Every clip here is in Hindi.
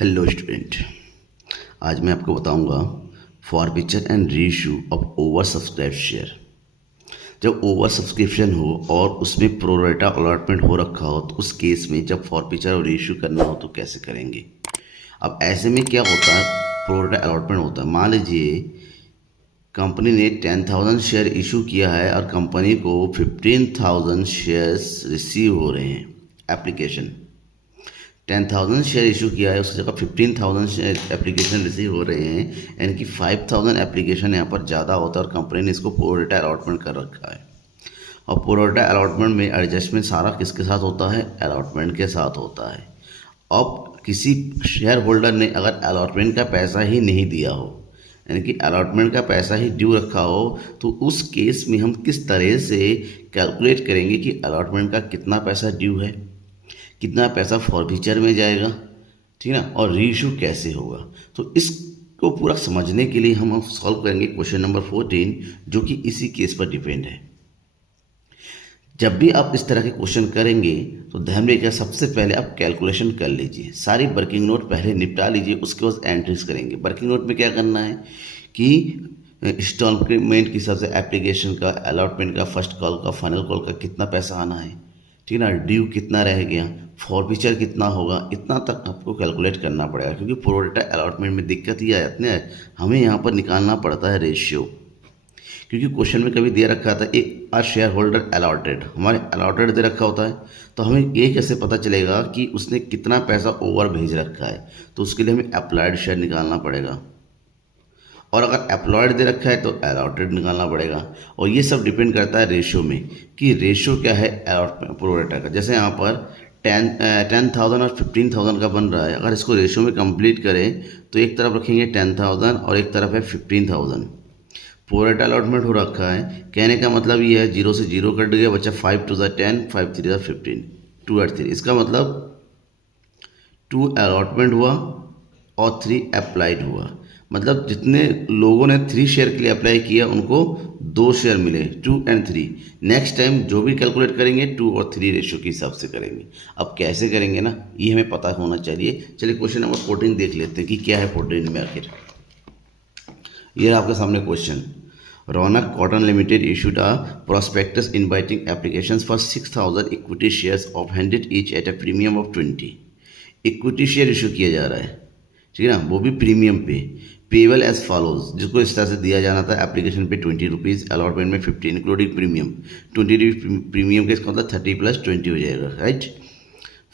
हेलो स्टूडेंट, आज मैं आपको बताऊंगा forfeiture and reissue of over subscribe share. जब ओवर सब्सक्रिप्शन हो और उसमें प्रोरेटा अलॉटमेंट हो रखा हो तो उस केस में जब फॉरफीचर और रीइश्यू करना हो तो कैसे करेंगे। अब ऐसे में क्या होता है, प्रोरेटा अलॉटमेंट होता है। मान लीजिए कंपनी ने 10,000 शेयर इशू किया है और कंपनी को 15,000 शेयर्स रिसीव हो रहे हैं। एप्लीकेशन 10,000 शेयर इशू किया है, उसकी जगह 15,000 शेयर एप्लीकेशन रिसीव हो रहे हैं, यानी कि 5,000 एप्लीकेशन यहाँ पर ज़्यादा होता है और कंपनी ने इसको प्रोरेटा अलॉटमेंट कर रखा है। और प्रोरेटा अलॉटमेंट में एडजस्टमेंट सारा किसके साथ होता है? अलॉटमेंट के साथ होता है। अब किसी शेयर होल्डर ने अगर अलॉटमेंट का पैसा ही नहीं दिया हो, यानी कि अलॉटमेंट का पैसा ही ड्यू रखा हो, तो उस केस में हम किस तरह से कैलकुलेट करेंगे कि अलॉटमेंट का कितना पैसा ड्यू है, कितना पैसा फॉरफीचर में जाएगा, ठीक है ना, और रीइश्यू कैसे होगा। तो इसको पूरा समझने के लिए हम सॉल्व करेंगे क्वेश्चन नंबर 14, जो कि इसी केस पर डिपेंड है। जब भी आप इस तरह के क्वेश्चन करेंगे तो ध्यान रखिएगा, सबसे पहले आप कैलकुलेशन कर लीजिए, सारी वर्किंग नोट पहले निपटा लीजिए, उसके बाद एंट्रीज करेंगे। वर्किंग नोट में क्या करना है कि इंस्टॉलमेंट के हिसाब से एप्लीकेशन का, अलॉटमेंट का, फर्स्ट कॉल का, फाइनल कॉल का कितना पैसा आना है, ठीक है ना, ड्यू कितना रह गया, फॉरफीचर कितना होगा, इतना तक आपको कैलकुलेट करना पड़ेगा। क्योंकि प्रोरेटा अलॉटमेंट में दिक्कत ये आ जाती है, हमें यहाँ पर निकालना पड़ता है रेशियो। क्योंकि क्वेश्चन में कभी दे रखा था एक शेयर होल्डर अलॉटेड, हमारे अलॉटेड दे रखा होता है, तो हमें ये कैसे पता चलेगा कि उसने कितना पैसा ओवर भेज रखा है। तो उसके लिए हमें अप्लाइड शेयर निकालना पड़ेगा, और अगर एप्लॉयड दे रखा है तो अलॉटेड निकालना पड़ेगा। और ये सब डिपेंड करता है रेशियो में, कि रेशियो क्या है प्रोरेटा का। जैसे यहाँ पर 10,000 और 15,000 का बन रहा है, अगर इसको रेशियो में कंप्लीट करें तो एक तरफ रखेंगे 10,000 और एक तरफ है 15,000। प्रोरेटा अलॉटमेंट हो रखा है, कहने का मतलब ये है 0 से 0 कट गया, बच्चा 5 2 10, 5 3 15, 2 8 3। इसका मतलब 2 अलॉटमेंट हुआ और 3 अप्लाइड हुआ। मतलब जितने लोगों ने 3 शेयर के लिए अप्लाई किया उनको 2 शेयर मिले, 2 और 3। नेक्स्ट टाइम जो भी कैलकुलेट करेंगे 2 और 3 रेशियो के हिसाब से करेंगे। अब कैसे करेंगे ना, ये हमें पता होना चाहिए। चलिए क्वेश्चन नंबर 14 देख लेते हैं कि क्या है 14 में आखिर। ये आपके सामने question. Raunak cotton limited issued a prospectus inviting applications for 6,000 equity shares of 100 each at a premium of 20। Equity share issue किया जा रहा है, ठीक है ना, वो भी प्रीमियम पे। पेबल एज फॉलोज, जिसको इस तरह से दिया जाना था एप्लीकेशन पे 20 रुपीज़, अलॉटमेंट में 15 इंक्लूडिंग प्रीमियम। 20 प्रीमियम का इसका मतलब 30 + 20 हो जाएगा, राइट।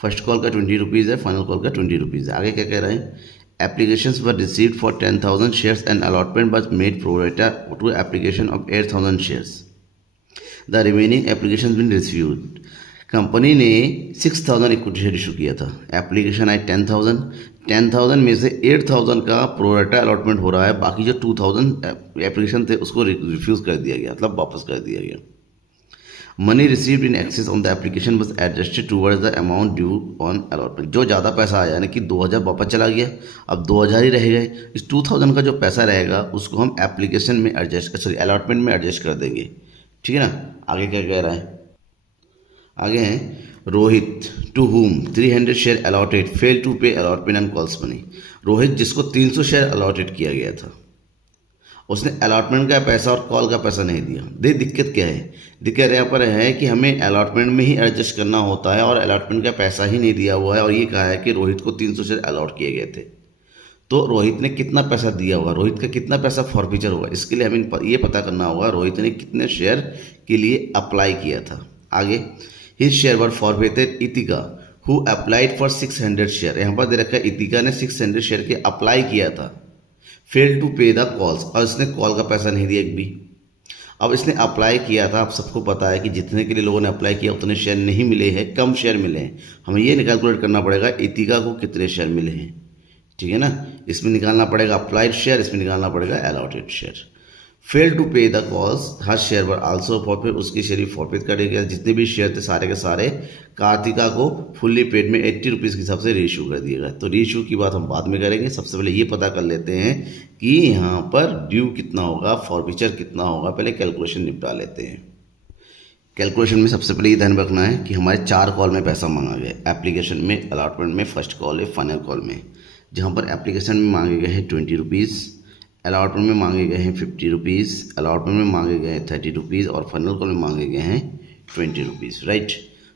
फर्स्ट कॉल का 20 रुपीज़ है, फाइनल कॉल का 20 रुपीज़ है। आगे क्या कह रहे हैं, applications were received for 10,000 shares and allotment was made pro rata to application of 8,000 shares. The remaining application been received. Company ने 6,000 इक्विटी शेयर इशू किया था, एप्लीकेशन आई 10,000 में से 8,000 का प्रोरेटा अलॉटमेंट हो रहा है, बाकी जो 2,000 एप्लीकेशन थे उसको रिफ्यूज़ कर दिया गया, मतलब वापस कर दिया गया। Money received in excess on the application was adjusted towards the amount due on allotment. जो ज़्यादा पैसा आया, यानी कि 2,000 वापस चला गया, अब 2,000 ही रह गए। इस 2,000 का जो पैसा रहेगा उसको हम एप्लीकेशन में अलॉटमेंट में एडजस्ट कर देंगे, ठीक है ना। आगे क्या कह रहा है, आगे हैं Rohit to whom 300 share allotted fail to pay allotment and calls money. Rohit जिसको 300 शेयर अलॉटेड किया गया था, उसने अलॉटमेंट का पैसा और कॉल का पैसा नहीं दिया। दिक्कत क्या है, दिक्कत यहाँ पर है कि हमें अलॉटमेंट में ही एडजस्ट करना होता है और अलॉटमेंट का पैसा ही नहीं दिया हुआ है, और ये कहा है कि रोहित को 300 शेयर अलॉट किए गए थे। तो रोहित ने कितना पैसा दिया होगा, रोहित का कितना पैसा फॉरफीचर होगा, इसके लिए हमें ये पता करना होगा रोहित ने कितने शेयर के लिए अप्लाई किया था। आगे his share were forfeited Itika who applied for 600 share. यहाँ पर दे रखा है इतिका ने 600 शेयर के अप्लाई किया था, फेल टू पे द कॉल्स, और इसने कॉल का पैसा नहीं दिया एक भी। अब इसने अप्लाई किया था, आप सबको पता है कि जितने के लिए लोगों ने अप्लाई किया उतने शेयर नहीं मिले हैं, कम शेयर मिले हैं। हमें ये कैलकुलेट करना पड़ेगा इतिका को कितने शेयर मिले हैं, ठीक है ना। इसमें निकालना पड़ेगा अप्लाइड शेयर, इसमें निकालना पड़ेगा अलॉटेड शेयर। फेल टू पे the calls her share were also forfeit, उसकी शेयर भी फॉरफिट करेगा। जितने भी शेयर थे सारे के सारे कार्तिका को फुल्ली पेड में 80 रुपीज़ के हिसाब से रीइश्यू कर दिया गया। तो रीइश्यू की बात हम बाद में करेंगे, सबसे पहले ये पता कर लेते हैं कि यहाँ पर ड्यू कितना होगा, फॉरफीचर कितना होगा, पहले कैलकुलेशन निपटा लेते हैं। कैलकुलेशन में सबसे पहले ये ध्यान रखना है कि हमारे 4 कॉल में पैसा मांगा गया, एप्लीकेशन में, अलॉटमेंट में, फर्स्ट कॉल में, फाइनल कॉल में। जहाँ पर एप्लीकेशन में मांगे गए हैं 20 रुपीज़, अलॉटमेंट में मांगे गए हैं 50 रुपीज़, अलॉटमेंट में मांगे गए हैं 30 रुपीज़ और फाइनल कॉल में मांगे गए हैं 20 रुपीज़, राइट।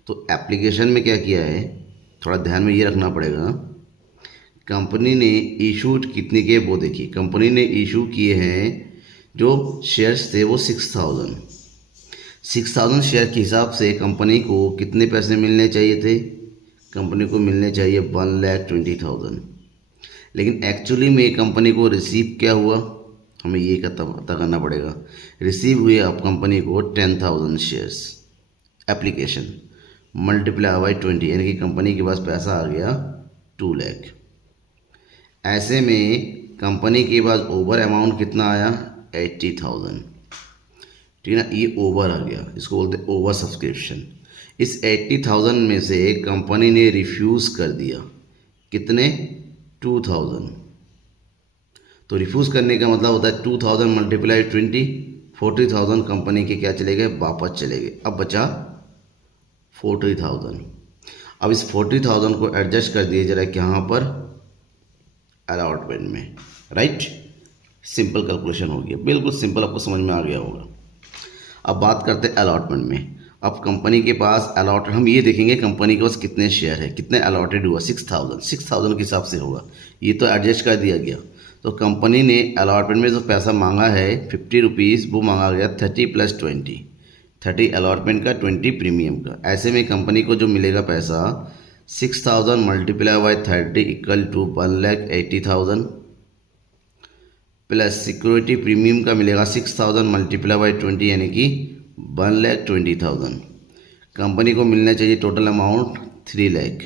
तो एप्लीकेशन में क्या किया है, थोड़ा ध्यान में ये रखना पड़ेगा। कंपनी ने इशूड कितने के, वो देखिए कंपनी ने इशू किए हैं जो शेयर्स थे वो 6000 शेयर के हिसाब से कंपनी को कितने पैसे मिलने चाहिए थे, कंपनी को मिलने चाहिए 1,20,000। लेकिन एक्चुअली में कंपनी को रिसीव क्या हुआ, हमें ये पता करना पड़ेगा। रिसीव हुए अब कंपनी को 10,000 शेयर्स, एप्लीकेशन मल्टीप्लाई बाई 20, यानी कि कंपनी के पास पैसा आ गया 2 लाख। ऐसे में कंपनी के पास ओवर अमाउंट कितना आया, 80,000, ठीक है ना। ये ओवर आ गया, इसको बोलते हैं ओवर सब्सक्रिप्शन। इस 80,000 में से कंपनी ने रिफ्यूज़ कर दिया कितने, 2,000। तो रिफ्यूज़ करने का मतलब होता है 2,000 मल्टीप्लाई 20, 40,000 कंपनी के क्या चले गए, वापस चले गए। अब बचा 40,000। अब इस 40,000 को एडजस्ट कर दिए जरा यहाँ पर अलॉटमेंट में, राइट। सिंपल कैलकुलेशन हो गया, बिल्कुल सिंपल, आपको समझ में आ गया होगा। अब बात करते हैं अलॉटमेंट में। अब कंपनी के पास अलॉट, हम ये देखेंगे कंपनी के पास कितने शेयर है, कितने अलॉटेड हुआ, 6,000 के हिसाब से होगा। ये तो एडजस्ट कर दिया गया। तो कंपनी ने अलॉटमेंट में जो पैसा मांगा है 50 रुपीज़, वो मांगा गया 30 + 20, 30 अलॉटमेंट का, 20 प्रीमियम का। ऐसे में कंपनी को जो मिलेगा पैसा 6,000 multiply by 30 equal to 1,80,000 plus security premium का मिलेगा 6,000 मल्टीप्लाई बाई 20 यानी कि 1,20,000। कंपनी को मिलना चाहिए टोटल अमाउंट 3 लाख।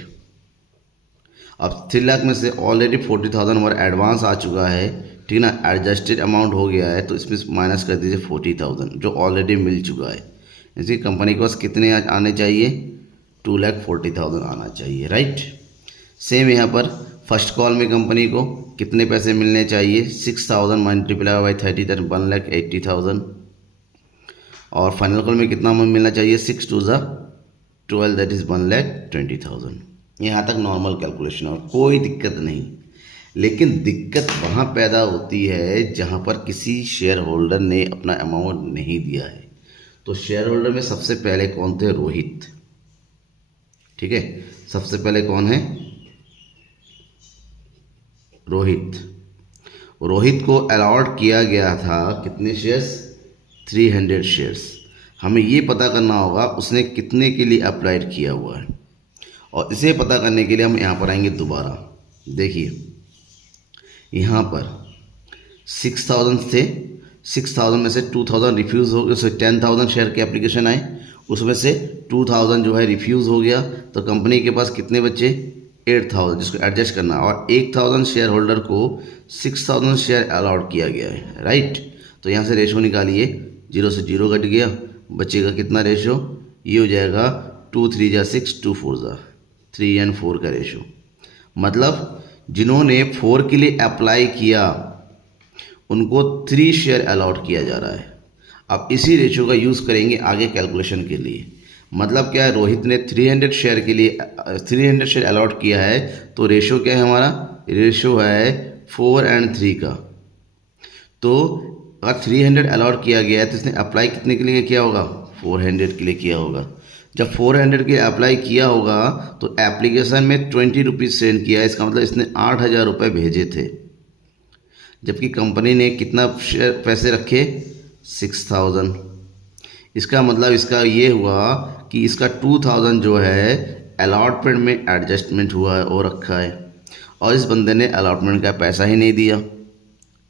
अब 3 लाख में से ऑलरेडी 40,000 हमारा एडवांस आ चुका है, ठीक ना, एडजस्टेड अमाउंट हो गया है। तो इसमें माइनस कर दीजिए 40,000 जो ऑलरेडी मिल चुका है। इसलिए कंपनी के पास कितने आने चाहिए, 2,40,000 आना चाहिए, राइट। सेम यहाँ पर फर्स्ट कॉल में कंपनी को कितने पैसे मिलने चाहिए, 6,000 मल्टीप्लाई बाई 30 दैट 1,80,000। और फाइनल कॉल में कितना मिलना चाहिए, 6 2 12 दैट इज़ 1,20,000। यहाँ तक नॉर्मल कैलकुलेशन और कोई दिक्कत नहीं। लेकिन दिक्कत वहाँ पैदा होती है जहाँ पर किसी शेयर होल्डर ने अपना अमाउंट नहीं दिया है। तो शेयर होल्डर में सबसे पहले कौन थे, रोहित, ठीक है। सबसे पहले कौन है, रोहित को अलॉट किया गया था कितने शेयर्स, 300 शेयर्स। हमें ये पता करना होगा उसने कितने के लिए अप्लाइड किया हुआ है। और इसे पता करने के लिए हम यहाँ पर आएंगे दोबारा। देखिए यहाँ पर 6,000 थे, 6,000 में से 2,000 रिफ्यूज़ हो गए, 10,000 शेयर के एप्लीकेशन आए, उसमें से 2,000 जो है रिफ्यूज़ हो गया। तो कंपनी के पास कितने बचे, 8,000, जिसको एडजस्ट करना। और 1,000 शेयर होल्डर को 6,000 शेयर अलॉट किया गया है, राइट। तो यहाँ से रेशो निकालिए, 0 से 0 कट गया, बचेगा कितना रेशो, ये हो जाएगा 2 3 जा 6, 2 4 जा 3 and 4 का रेशो। मतलब जिन्होंने 4 के लिए अप्लाई किया उनको 3 शेयर अलॉट किया जा रहा है। अब इसी रेशो का यूज़ करेंगे आगे कैलकुलेशन के लिए। मतलब क्या है, रोहित ने 300 शेयर के लिए 300 शेयर अलॉट किया है। तो रेशो क्या है हमारा, रेशो है 4 and 3 का। तो अगर 300 अलॉट किया गया है तो इसने अप्लाई कितने के लिए किया होगा, 400 के लिए किया होगा। जब 400 के अप्लाई किया होगा तो एप्लीकेशन में 20 रुपीज़ सेंड किया है, इसका मतलब इसने 8,000 रुपये भेजे थे। जबकि कंपनी ने कितना पैसे रखे, 6,000। इसका मतलब इसका ये हुआ कि इसका 2,000 जो है अलॉटमेंट में एडजस्टमेंट हुआ है और रखा है, और इस बंदे ने अलॉटमेंट का पैसा ही नहीं दिया,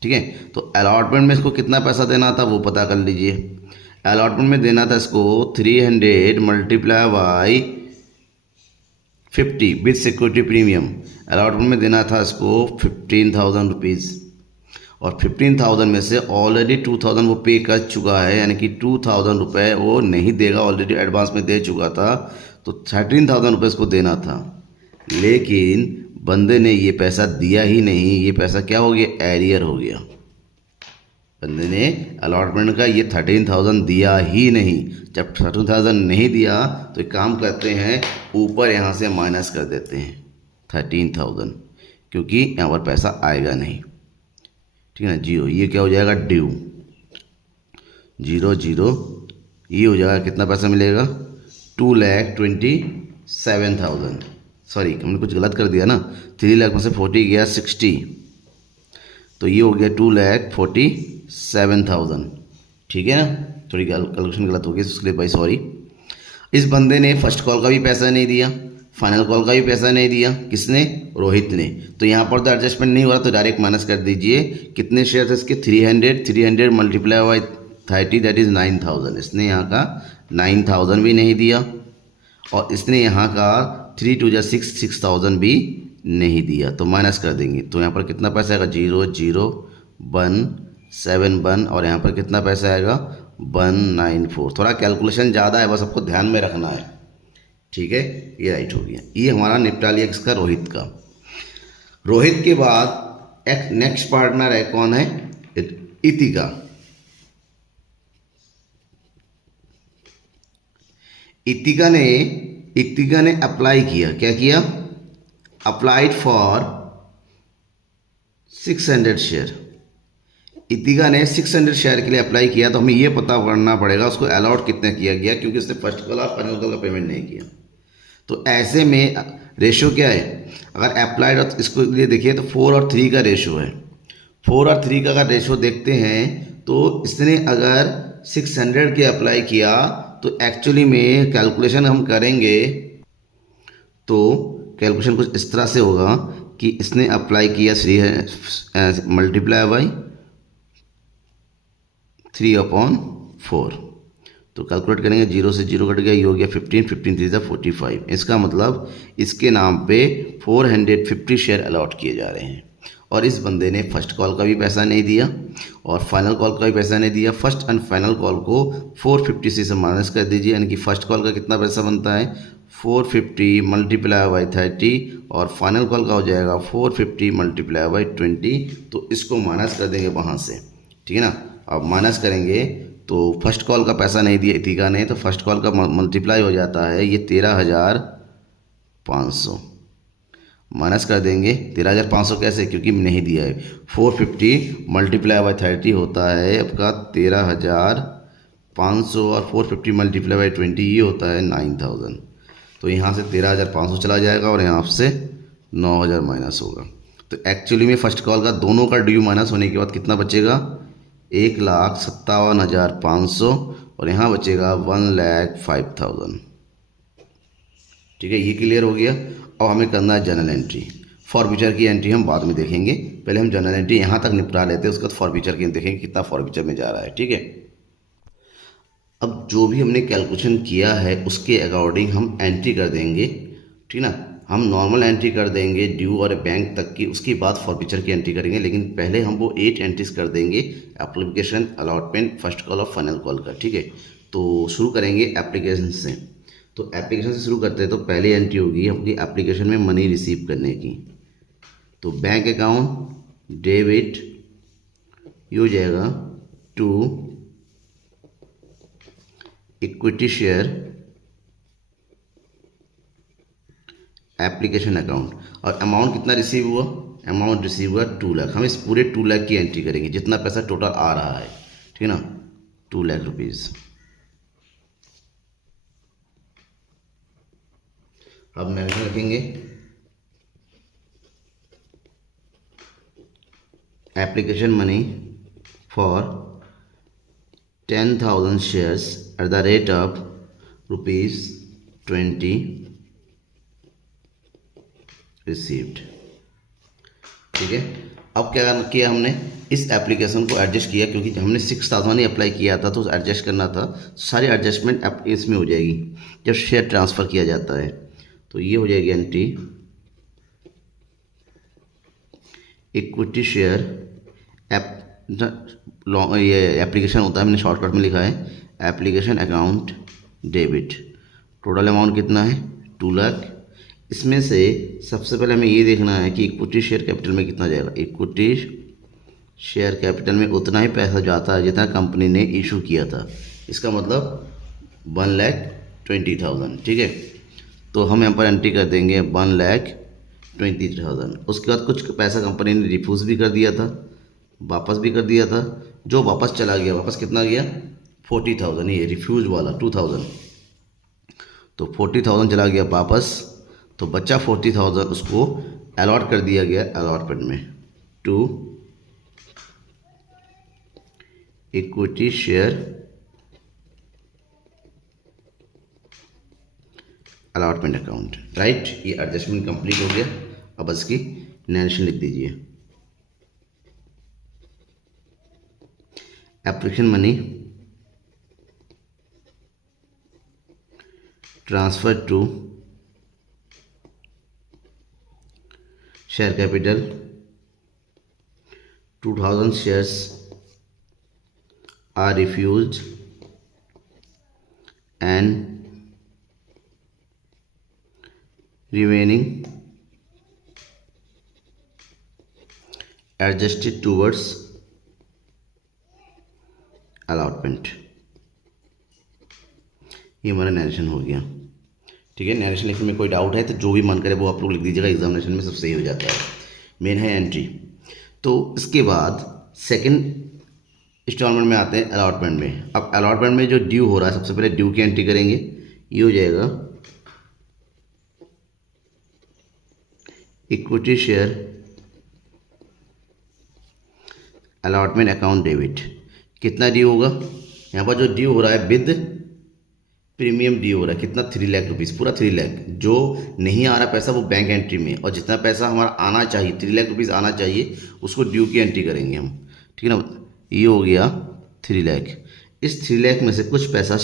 ठीक है। तो अलॉटमेंट में इसको कितना पैसा देना था वो पता कर लीजिए। अलॉटमेंट में देना था इसको 300 multiply by 50 with security premium. Allotment में देना था इसको 15,000 रुपीज़, और 15,000 में से ऑलरेडी 2,000 वो पे कर चुका है, यानी कि 2,000 रुपये वो नहीं देगा, ऑलरेडी एडवांस में दे चुका था। तो 13,000 रुपये इसको देना था, लेकिन बंदे ने ये पैसा दिया ही नहीं। ये पैसा क्या हो गया, एरियर हो गया। बंदे ने अलॉटमेंट का ये 13,000 दिया ही नहीं। जब 13,000 नहीं दिया तो एक काम करते हैं, ऊपर यहाँ से माइनस कर देते हैं 13,000, क्योंकि यहाँ पर पैसा आएगा नहीं, ठीक है ना। 0 ये क्या हो जाएगा, ड्यू। 0 0 ये हो जाएगा, कितना पैसा मिलेगा, 2,27,000। सॉरी हमने कुछ गलत कर दिया ना, 3 लाख में से 40 गया 60, तो ये हो गया 2,47,000, ठीक है ना। थोड़ी कैलकुलेशन गलत हो गई, उसके लिए भाई सॉरी। इस बंदे ने फर्स्ट कॉल का भी पैसा नहीं दिया, फाइनल कॉल का भी पैसा नहीं दिया, किसने, रोहित ने। तो यहाँ पर तो एडजस्टमेंट नहीं हो रहा, तो डायरेक्ट माइनस कर दीजिए। कितने शेयर थे इसके, 300 मल्टीप्लाई बाई 30 दैट इज़ 9,000। इसने यहाँ का 9,000 भी नहीं दिया, और इसने यहाँ का 3 2 6 6,000 भी नहीं दिया, तो माइनस कर देंगे। तो यहाँ पर कितना पैसा आएगा, 0 0 1 7 1, और यहाँ पर कितना पैसा आएगा, 194। थोड़ा कैलकुलेशन ज़्यादा है, बस आपको ध्यान में रखना है, ठीक है। ये राइट हो गया, ये हमारा निपटा लिया किसका, रोहित का। रोहित के बाद एक नेक्स्ट पार्टनर है, कौन है, इतिका। इतिका ने अप्लाई किया, क्या किया, अप्लाइड फॉर 600 शेयर। इतिका ने 600 शेयर के लिए अप्लाई किया, तो हमें ये पता करना पड़ेगा उसको अलॉट कितना किया गया, क्योंकि उसने फर्स्ट कॉल और फाइनल कॉल का पेमेंट नहीं किया। तो ऐसे में रेशो क्या है, अगर अप्लाइड और इसको लिए देखिए तो 4 और 3 का रेशो है। 4 और 3 का अगर रेशो देखते हैं तो इसने अगर 600 के अप्लाई किया, तो एक्चुअली में कैलकुलेशन हम करेंगे तो कैलकुलेशन कुछ इस तरह से होगा कि इसने अप्लाई किया 3 मल्टीप्लाई बाई 3/4, तो कैलकुलेट करेंगे, 0 से 0 कट गया, ये हो गया 15 15 3 45। इसका मतलब इसके नाम पे 450 शेयर अलॉट किए जा रहे हैं। और इस बंदे ने फर्स्ट कॉल का भी पैसा नहीं दिया और फाइनल कॉल का भी पैसा नहीं दिया। फर्स्ट एंड फाइनल कॉल को 450 से माइनस कर दीजिए, यानी कि फर्स्ट कॉल का कितना पैसा बनता है, 450 मल्टीप्लाई बाई 30, और फाइनल कॉल का हो जाएगा 450 मल्टीप्लाई बाई 20। तो इसको माइनस कर देंगे वहाँ से, ठीक है ना। अब माइनस करेंगे तो फर्स्ट कॉल का पैसा नहीं दिया इतिका ने, तो फर्स्ट कॉल का मल्टीप्लाई हो जाता है ये 13,500। माइनस कर देंगे 13,500 कैसे, क्योंकि नहीं दिया है। 450 मल्टीप्लाई बाई 30 होता है आपका 13,500, और 450 मल्टीप्लाई बाई 20 ये होता है 9,000। तो यहाँ से 13,500 चला जाएगा और यहाँ से 9,000 माइनस होगा। तो एक्चुअली में फर्स्ट कॉल का दोनों का ड्यू माइनस होने के बाद कितना बचेगा, 1,57,500, और यहाँ बचेगा 1,05,000। ठीक है, ये क्लियर हो गया। अब हमें करना है जनरल एंट्री। फॉर फ्यूचर की एंट्री हम बाद में देखेंगे, पहले हम जनरल एंट्री यहाँ तक निपटा लेते हैं, उसके बाद फॉर फ्यूचर की देखेंगे कितना फॉर फ्यूचर में जा रहा है। ठीक है, अब जो भी हमने कैलकुलेशन किया है उसके अकॉर्डिंग हम एंट्री कर देंगे। ठीक ना, हम नॉर्मल एंट्री कर देंगे ड्यू और बैंक तक की, उसके बाद फॉर फ्यूचर की एंट्री करेंगे। लेकिन पहले हम वो 8 एंट्रीज कर देंगे, एप्लीकेशन, अलॉटमेंट, फर्स्ट कॉल और फाइनल कॉल का। ठीक है, तो शुरू करेंगे एप्लीकेशन से। तो एप्लीकेशन से शुरू करते हैं, तो पहली एंट्री होगी आपकी एप्लीकेशन में मनी रिसीव करने की। तो बैंक अकाउंट डेबिट ये हो जाएगा to equity share application account, और अमाउंट कितना रिसीव हुआ, अमाउंट रिसीव हुआ 2 लाख। हम इस पूरे 2 लाख की एंट्री करेंगे, जितना पैसा टोटल आ रहा है। ठीक है ना, 2 लाख रुपीज़। अब नेक्स्ट रखेंगे application money for 10,000 shares at the rate of ₹20 received. ठीक है, अब क्या किया हमने, इस एप्लीकेशन को एडजस्ट किया, क्योंकि हमने 6,000 ही अप्लाई किया था, तो एडजस्ट करना था। सारी एडजस्टमेंट इसमें हो जाएगी जब शेयर ट्रांसफ़र किया जाता है। तो ये हो जाएगी एंट्री इक्विटी शेयर ये एप्लीकेशन होता है, मैंने शॉर्टकट में लिखा है application account debit. Total amount कितना है 2 लाख। इसमें से सबसे पहले हमें ये देखना है कि इक्विटी शेयर कैपिटल में कितना जाएगा। इक्विटी शेयर कैपिटल में उतना ही पैसा जाता है जितना कंपनी ने इशू किया था। इसका मतलब 1,20,000। ठीक है, तो हम यहाँ पर एंट्री कर देंगे 1,20,000 20,000। उसके बाद कुछ पैसा कंपनी ने रिफ्यूज़ भी कर दिया था, वापस भी कर दिया था। जो वापस चला गया, वापस कितना गया 40,000, ये रिफ्यूज वाला 2,000, तो 40,000 चला गया वापस, तो बच्चा 40,000 उसको अलॉट कर दिया गया अलॉटमेंट में to equity share allotment account, right. ये एडजस्टमेंट कंप्लीट हो गया। अब इसकी नरेशन लिख दीजिए। Application money transfer to share capital 2,000 shares are refused and remaining adjusted towards allotment। ये हमारा नरेशन हो गया, ठीक है। नरेशन लिखने में कोई डाउट है तो जो भी मन करे वो आप लोग लिख दीजिएगा, एग्जामिनेशन में सब सही हो जाता है। मेन है एंट्री। तो इसके बाद सेकंड इंस्टॉलमेंट में आते हैं अलॉटमेंट में। अब अलॉटमेंट में जो ड्यू हो रहा है, सबसे पहले ड्यू की एंट्री करेंगे। ये हो जाएगा equity share allotment account debit. कितना ड्यू होगा, यहाँ पर जो ड्यू हो रहा है विद प्रीमियम ड्यू हो रहा है कितना 3 लाख रुपीज़, पूरा 3 लाख। जो नहीं आ रहा पैसा वो बैंक एंट्री में, और जितना पैसा हमारा आना चाहिए 3 लाख रुपीज़ आना चाहिए उसको ड्यू की एंट्री करेंगे हम, ठीक है ना। ये हो गया 3 लाख। इस 3 लाख में से कुछ पैसा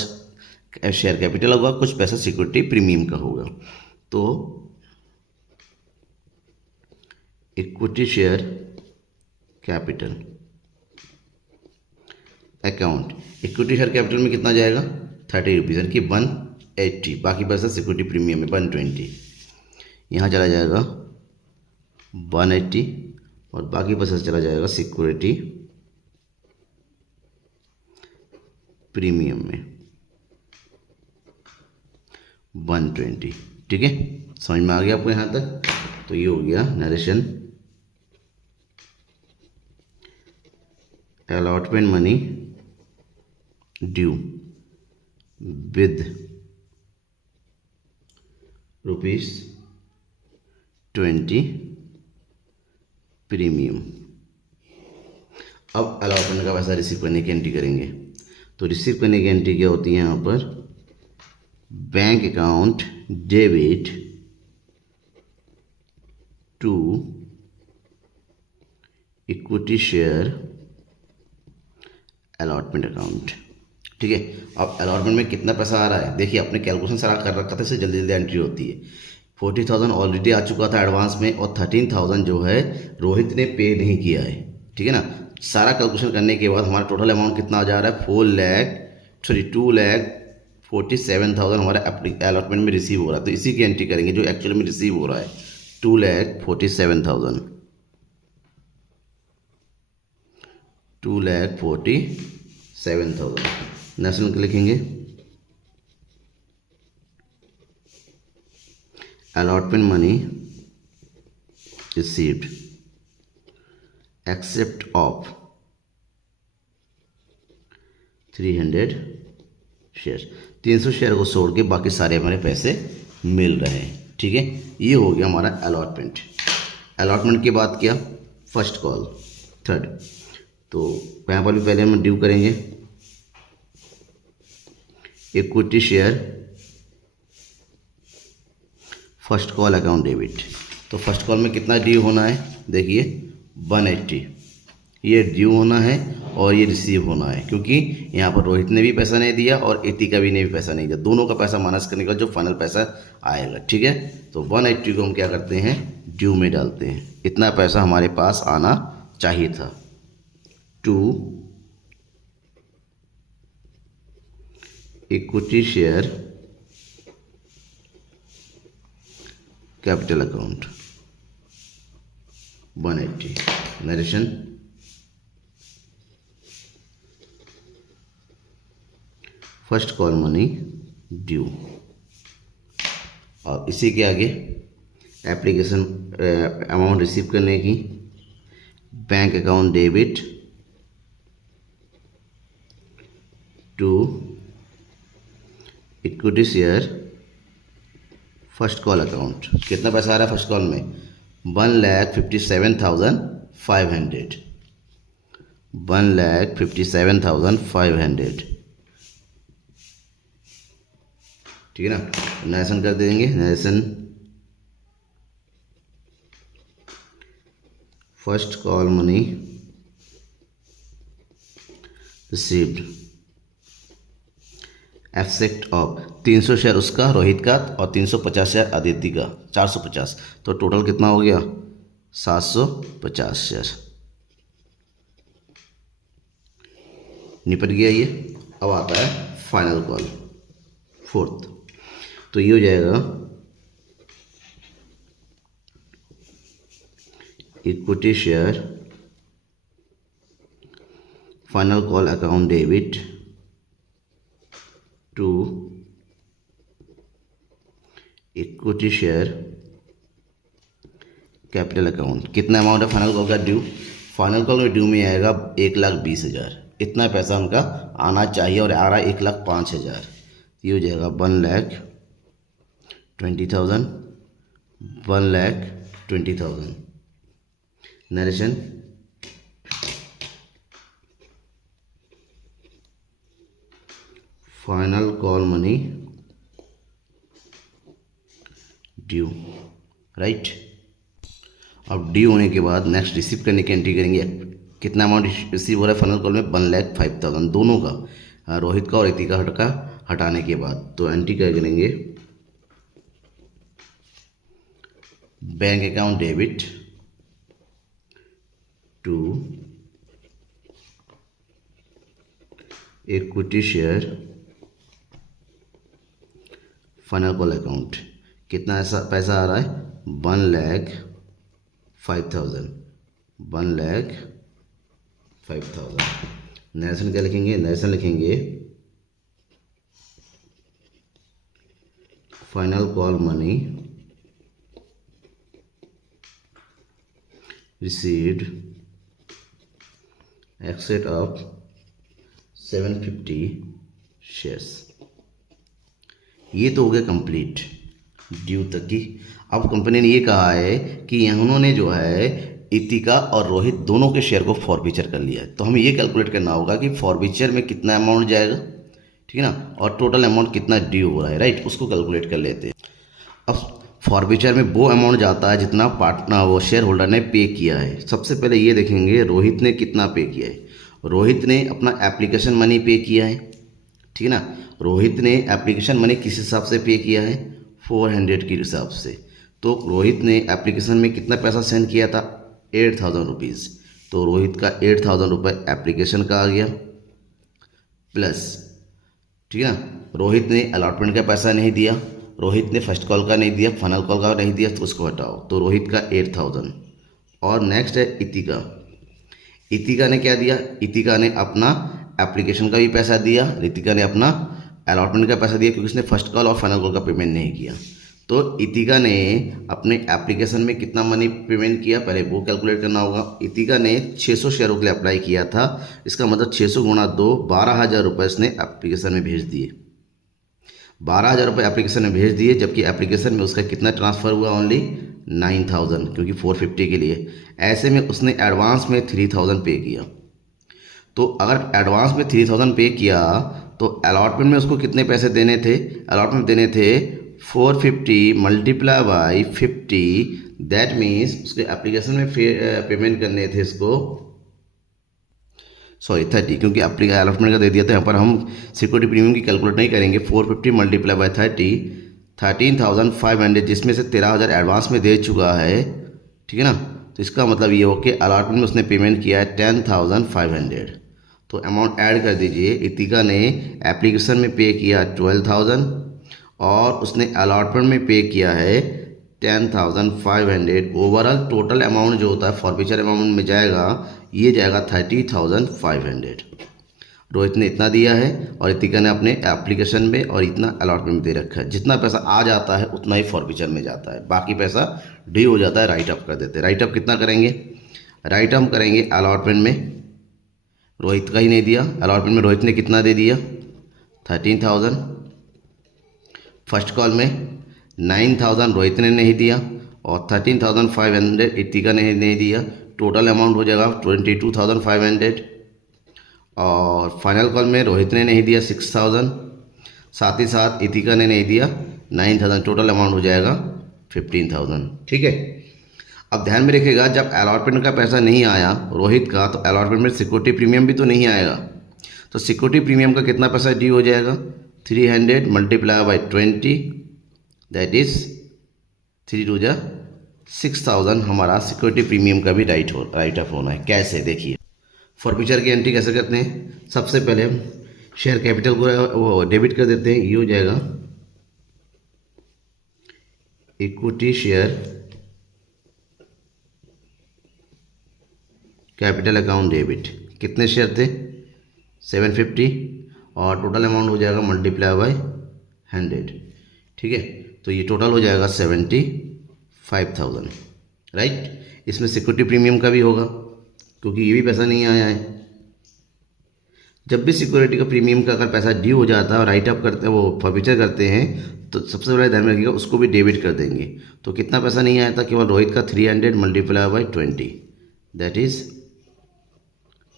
शेयर कैपिटल होगा, कुछ पैसा सिक्योरिटी प्रीमियम का होगा। तो equity share capital account, equity share capital में कितना जाएगा 30 रुपीज़, यानी कि 180। बाकी पैसा सिक्योरिटी प्रीमियम में 120। यहाँ चला जाएगा 180 और बाकी पैसा चला जाएगा सिक्योरिटी प्रीमियम में 120, ठीक है। समझ में आ गया आपको यहाँ तक। तो ये हो गया narration allotment money due with ₹20 premium. अब अलॉटमेंट का पैसा रिसीव करने की एंट्री करेंगे। तो रिसीव करने की एंट्री क्या होती है यहाँ पर, bank account debit to equity share allotment account, ठीक है। अब अलॉटमेंट में कितना पैसा आ रहा है देखिए, आपने कैलकुलेशन सारा कर रखा था, इससे जल्दी जल्दी एंट्री होती है। 40,000 ऑलरेडी आ चुका था एडवांस में, और 13,000 जो है रोहित ने पे नहीं किया है, ठीक है ना। सारा कैलकुलेशन करने के बाद हमारा टोटल अमाउंट कितना आ जा रहा है 2,47,000 हमारा अलॉटमेंट में रिसीव हो रहा है। तो इसी की एंट्री करेंगे जो एक्चुअली में रिसीव हो रहा है 2,47,000 2,47,000 नेशनल के लिखेंगे। Allotment money received except of 300 share, 300 share को छोड़ के बाकी सारे हमारे पैसे मिल रहे हैं, ठीक है। ये हो गया हमारा अलॉटमेंट। अलॉटमेंट के बाद क्या, फर्स्ट कॉल थर्ड। तो यहाँ पर भी पहले हम ड्यू करेंगे equity share first call account debit. तो फर्स्ट कॉल में कितना ड्यू होना है देखिए 180, ये ड्यू होना है और ये रिसीव होना है, क्योंकि यहाँ पर रोहित ने भी पैसा नहीं दिया और इतिका भी ने भी पैसा नहीं दिया। दोनों का पैसा माइनस करने का जो फाइनल पैसा आएगा, ठीक है। तो 180 को हम क्या करते हैं ड्यू में डालते हैं। इतना पैसा हमारे पास आना चाहिए था to equity share capital account 180 narration first call money due. और इसी के आगे एप्लीकेशन अमाउंट रिसीव करने की, bank account debit to equity share first call account. कितना पैसा आ रहा है फर्स्ट कॉल में? 1,57,500, 1,57,500। ठीक है ना, नरेशन कर देंगे। Narration first call money received effect of 300 share उसका, रोहित का, और 350 शेयर अदिति का, 450। तो टोटल कितना हो गया? 750 शेयर। निपट गया ये। अब आता है फाइनल कॉल, फोर्थ। तो ये हो जाएगा equity share final call account debit to equity share capital account. कितना अमाउंट है फाइनल कॉल का ड्यू? फाइनल कॉल में ड्यू में आएगा 1,20,000। इतना पैसा उनका आना चाहिए और आ रहा है 1,05,000। ये हो जाएगा 1,20,000, 1,20,000। Narration final call money due, right. अब ड्यू होने के बाद नेक्स्ट रिसीव करने की एंट्री करेंगे। कितना अमाउंट रिसीव हो रहा है फाइनल कॉल में? 1,05,000 दोनों का, रोहित का और इति का हटाने के बाद। तो एंट्री क्या करेंगे? Bank account debit to equity share final call account. कितना ऐसा पैसा आ रहा है? 1,05,000, 1,05,000। नरेशन क्या लिखेंगे? नरेशन लिखेंगे final call money received exit of 750 shares. ये तो हो गया कंप्लीट ड्यू तक की। अब कंपनी ने ये कहा है कि उन्होंने जो है इतिका और रोहित दोनों के शेयर को फॉरफीचर कर लिया है। तो हमें ये कैलकुलेट करना होगा कि फॉरफीचर में कितना अमाउंट जाएगा, ठीक है ना, और टोटल अमाउंट कितना ड्यू हो रहा है, राइट। उसको कैलकुलेट कर लेते हैं। अब फॉरफीचर में वो अमाउंट जाता है जितना पार्टनर वो शेयर होल्डर ने पे किया है। सबसे पहले ये देखेंगे रोहित ने कितना पे किया है। रोहित ने अपना एप्लीकेशन मनी पे किया है, ठीक है ना। रोहित ने एप्लीकेशन मनी किस हिसाब से पे किया है? 400 के हिसाब से। तो रोहित ने एप्लीकेशन में कितना पैसा सेंड किया था? 8,000 रुपीज़। तो रोहित का 8,000 रुपये एप्लीकेशन का आ गया, प्लस, ठीक है ना, रोहित ने अलॉटमेंट का पैसा नहीं दिया, रोहित ने फर्स्ट कॉल का नहीं दिया, फाइनल कॉल का नहीं दिया, तो उसको हटाओ। तो रोहित का 8,000। और नेक्स्ट है इतिका। इतिका ने क्या दिया? इतिका ने अपना एप्लीकेशन का भी पैसा दिया, रितिका ने अपना अलॉटमेंट का पैसा दिया, क्योंकि उसने फर्स्ट कॉल और फाइनल कॉल का पेमेंट नहीं किया। तो इतिका ने अपने एप्लीकेशन में कितना मनी पेमेंट किया, पहले वो कैलकुलेट करना होगा। इतिका ने 600 शेयरों के लिए अप्लाई किया था। इसका मतलब 600 गुणा 2, 12,000 रुपये इसने एप्लीकेशन में भेज दिए। 12,000 रुपये एप्लीकेशन में भेज दिए, जबकि एप्लीकेशन में उसका कितना ट्रांसफ़र हुआ? ओनली 9,000, क्योंकि 450 के लिए। ऐसे में उसने एडवांस में 3,000 पे किया। तो अगर एडवांस में 3,000 पे किया तो अलॉटमेंट में उसको कितने पैसे देने थे? अलॉटमेंट देने थे 450 मल्टीप्लाई बाई 50, दैट मीन्स उसके एप्लीकेशन में पेमेंट करने थे इसको, सॉरी 30, क्योंकि अलॉटमेंट का दे दिया था। यहाँ पर हम सिक्योरिटी प्रीमियम की कैलकुलेट नहीं करेंगे। 450 मल्टीप्लाई बाई 30, 13,500, जिसमें से 13,000 एडवांस में दे चुका है, ठीक है ना। तो इसका मतलब ये हो कि अलॉटमेंट में उसने पेमेंट किया है 10,500। तो अमाउंट ऐड कर दीजिए। इतिका ने एप्लीकेशन में पे किया 12,000 और उसने अलॉटमेंट में पे किया है 10,500। ओवरऑल टोटल अमाउंट जो होता है फॉरफीचर अमाउंट में जाएगा, ये जाएगा 30,500। रोहित ने इतना दिया है और इतिका ने अपने एप्लीकेशन में और इतना अलॉटमेंट में दे रखा है। जितना पैसा आ जाता है उतना ही फॉरफीचर में जाता है, बाकी पैसा ड्यू हो जाता है, राइट अप कर देते हैं। राइट अप कितना करेंगे? राइट अप करेंगे अलॉटमेंट में, रोहित का ही नहीं दिया, अलॉटमेंट में रोहित ने कितना दे दिया 13,000। फर्स्ट कॉल में 9,000 रोहित ने नहीं दिया और 13,500 इतिका ने नहीं दिया। टोटल अमाउंट हो जाएगा 22,500। और फाइनल कॉल में रोहित ने नहीं दिया 6,000, साथ ही साथ इतिका ने नहीं दिया 9,000। टोटल अमाउंट हो जाएगा 15,000। ठीक है, अब ध्यान में रखिएगा, जब अलॉटमेंट का पैसा नहीं आया रोहित का, तो अलॉटमेंट में सिक्योरिटी प्रीमियम भी तो नहीं आएगा। तो सिक्योरिटी प्रीमियम का कितना पैसा ड्यू हो जाएगा? 300 मल्टीप्लाई बाई 20, दैट इज़ 3 टू जा 6,000। हमारा सिक्योरिटी प्रीमियम का भी राइट ऑफ होना है। कैसे? देखिए, फॉरफीचर की एंट्री कैसे करते हैं? सबसे पहले हम शेयर कैपिटल को वो डेबिट कर देते हैं। ये हो जाएगा equity share capital account debit. कितने शेयर थे? 750 और टोटल अमाउंट हो जाएगा मल्टीप्लाई बाय 100। ठीक है, तो ये टोटल हो जाएगा 75,000। राइट, इसमें सिक्योरिटी प्रीमियम का भी होगा क्योंकि ये भी पैसा नहीं आया है। जब भी सिक्योरिटी का प्रीमियम का अगर पैसा ड्यू हो जाता है और राइट अप करते हैं, वो फॉरफीचर करते हैं, तो सबसे पहले ध्यान में रखिएगा उसको भी डेबिट कर देंगे। तो कितना पैसा नहीं आया था? केवल रोहित का 300 multiply by 20, that is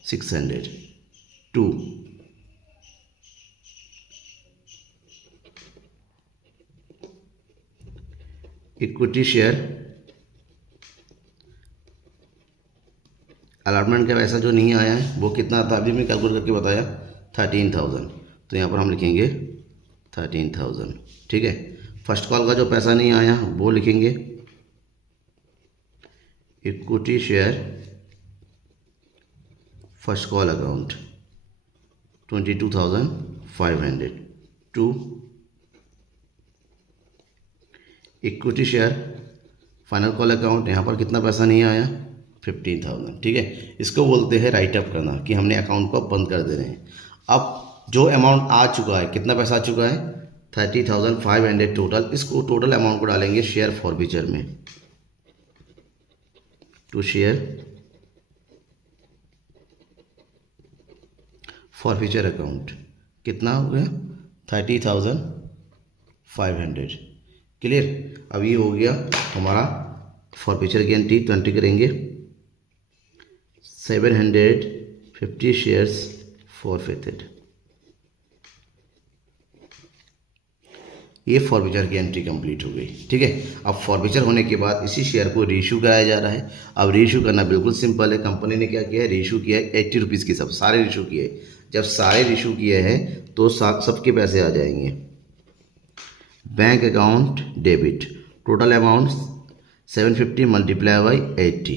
600। 2 equity share allotment का पैसा जो नहीं आया है वो कितना था, अभी मैं कैलकुलेट करके बताया 13,000। तो यहाँ पर हम लिखेंगे 13,000। ठीक है, फर्स्ट कॉल का जो पैसा नहीं आया वो लिखेंगे equity share first call account 22,500 to equity share final call account. यहाँ पर कितना पैसा नहीं आया? 15,000। ठीक है, इसको बोलते हैं राइट अप करना, कि हमने अकाउंट को बंद कर दे रहे हैं। अब जो अमाउंट आ चुका है, कितना पैसा आ चुका है? 30,500 टोटल। इसको टोटल अमाउंट को डालेंगे शेयर फॉरफीचर में, टू शेयर फॉरफीचर अकाउंट। कितना हो गया? 30,500। क्लियर? अब ये हो गया हमारा फॉरफीचर की एंट्री। तो एंट्री करेंगे 750 शेयर्स फॉरफिटेड। ये फॉरफीचर की एंट्री कंप्लीट हो गई। ठीक है, अब फॉरफीचर होने के बाद इसी शेयर को रीइश्यू कराया जा रहा है। अब रीइश्यू करना बिल्कुल सिंपल है। कंपनी ने क्या किया है? रीइश्यू किया है 80 रुपीज़ की, सब सारे रीइश्यू किए। जब सारे रीइश्यू किए हैं तो सबके पैसे आ जाएंगे। Bank account debit, total amount 750 multiply by 80,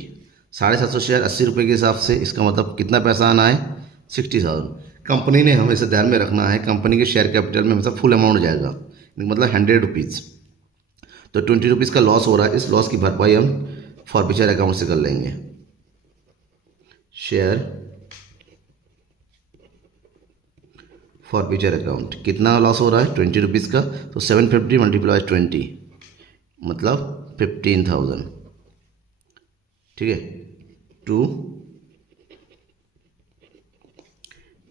750 share 80 रुपये के हिसाब से। इसका मतलब कितना पैसा आना है? 60,000। कंपनी ने हमेशा ध्यान में रखना है, कंपनी के शेयर कैपिटल में हमेशा फुल अमाउंट जाएगा, मतलब 100 रुपीज़। तो 20 रुपीज़ का लॉस हो रहा है, इस लॉस की भरपाई हम फॉरफीचर अकाउंट से कर लेंगे। शेयर फॉरफीचर अकाउंट, कितना लॉस हो रहा है? 20 रुपीज़ का। तो 750 मल्टीप्लाई 20 मतलब 15,000। ठीक है, to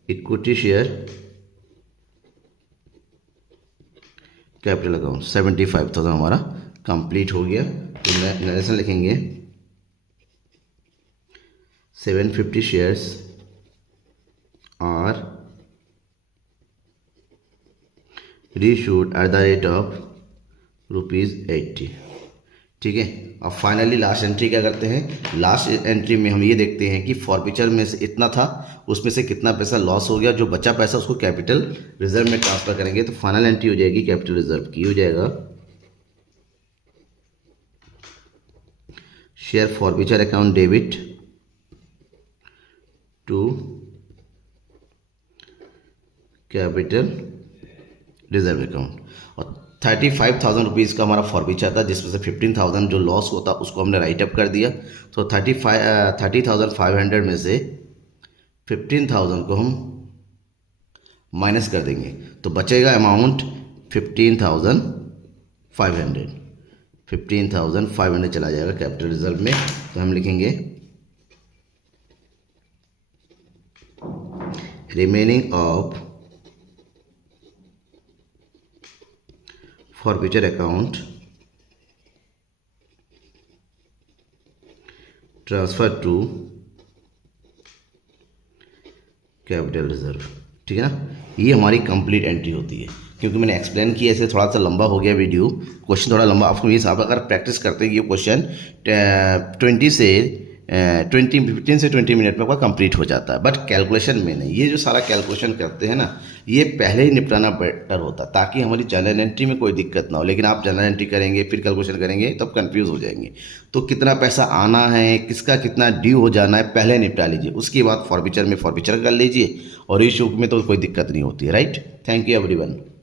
equity share capital account 75,000 हमारा कंप्लीट हो गया। तो नरेशन लिखेंगे 750 shares are reissued at the rate of ₹80। ठीक है, अब फाइनली लास्ट एंट्री क्या करते हैं? लास्ट एंट्री में हम ये देखते हैं कि फॉरफीचर में से इतना था, उसमें से कितना पैसा लॉस हो गया। जो बचा पैसा उसको कैपिटल रिजर्व में ट्रांसफर करेंगे। तो फाइनल एंट्री हो जाएगी कैपिटल रिजर्व की, हो जाएगा share forfeiture account debit to capital reserve account. और 35,000 रुपीज़ का हमारा फॉरफीचर था, जिसमें से 15,000 जो लॉस होता उसको हमने राइट अप कर दिया। तो 30,500 में से 15,000 को हम माइनस कर देंगे तो बचेगा अमाउंट 15,500। 15,500 चला जाएगा कैपिटल रिजर्व में। तो हम लिखेंगे remaining of forfeiture account transfer to capital reserve. ठीक है ना, ये हमारी कंप्लीट एंट्री होती है। क्योंकि मैंने एक्सप्लेन किया ऐसे थोड़ा सा लंबा हो गया वीडियो, क्वेश्चन थोड़ा लंबा। आपको ये हिसाब अगर प्रैक्टिस करते हैं ये क्वेश्चन 15 से 20 मिनट में आपका कंप्लीट हो जाता है। बट कैलकुलेशन में नहीं, ये जो सारा कैलकुलेशन करते हैं ना, ये पहले ही निपटाना बेटर होता, ताकि हमारी जनरल एंट्री में कोई दिक्कत ना हो। लेकिन आप जनरल एंट्री करेंगे फिर कैलकुलेशन करेंगे तब कंफ्यूज हो जाएंगे। तो कितना पैसा आना है, किसका कितना ड्यू हो जाना है, पहले निपटा लीजिए। उसके बाद फॉरफीचर में फॉरफीचर कर लीजिए और इशू में तो कोई दिक्कत नहीं होती है। Right, thank you everyone.